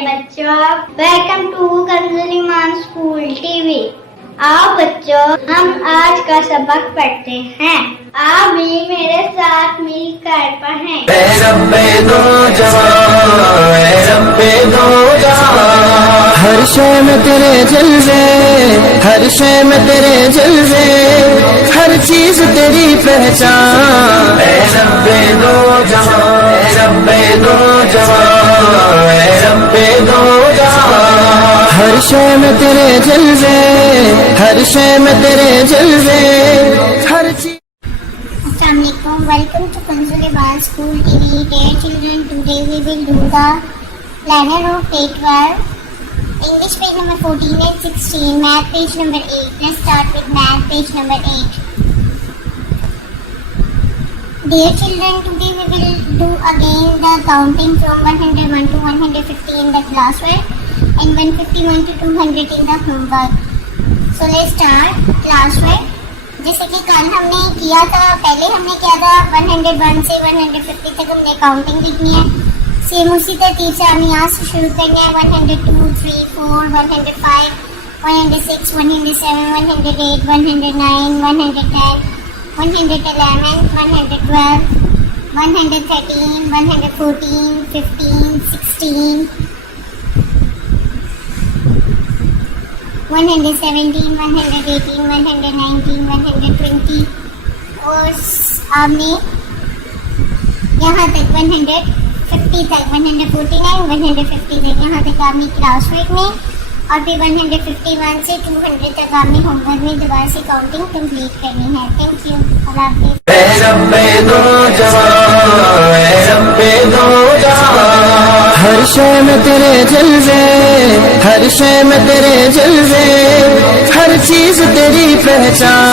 बच्चों, welcome to Kanzul Iman school TV. आओ बच्चों, हम आज का सबक पढ़ते हैं। आप भी मेरे साथ मिलकर पढ़ें। हर शय में तेरे जलवे, हर शय में तेरे जलवे, हर चीज तेरी पहचान। रब्बे दो जहां, रब्बे दो जहां, रब्बे दो जहां। हर शय में तेरे जलवे, हर शय में तेरे जलवे, हर चीज। Assalamualaikum. Welcome to Consul Iman School TV. Dear children, today we will do the learner of day 12. English page number 14 and 16. Math page number 8. Let's start with math page number 8. Dear children, today we will do again the counting from 101 to 150 in the classwork and 151 to 200 in the homework. So let's start classwork. जैसे कि कल हमने किया था, पहले हमने किया था 101 से 150 तक हमने काउंटिंग लिखनी है। सेम उसी तरतीब से हमें यहाँ से शुरू करना है। 102, 3, 4, 105, 106, 107, 108, 109, 110, 111, 112, 113, 114, 15, 16, 117, 118, 119, 120 और आपने यहाँ तक 150 तक, 149, 150 तक यहाँ तक आपने क्लासवर्क में, और फिर 151 से 200 तक आपने होमवर्क में दोबारा से काउंटिंग कंप्लीट करनी है। Thank you. हर शय में तेरे जलवे, हर शय में तेरे जलवे, हर चीज तेरी पहचान।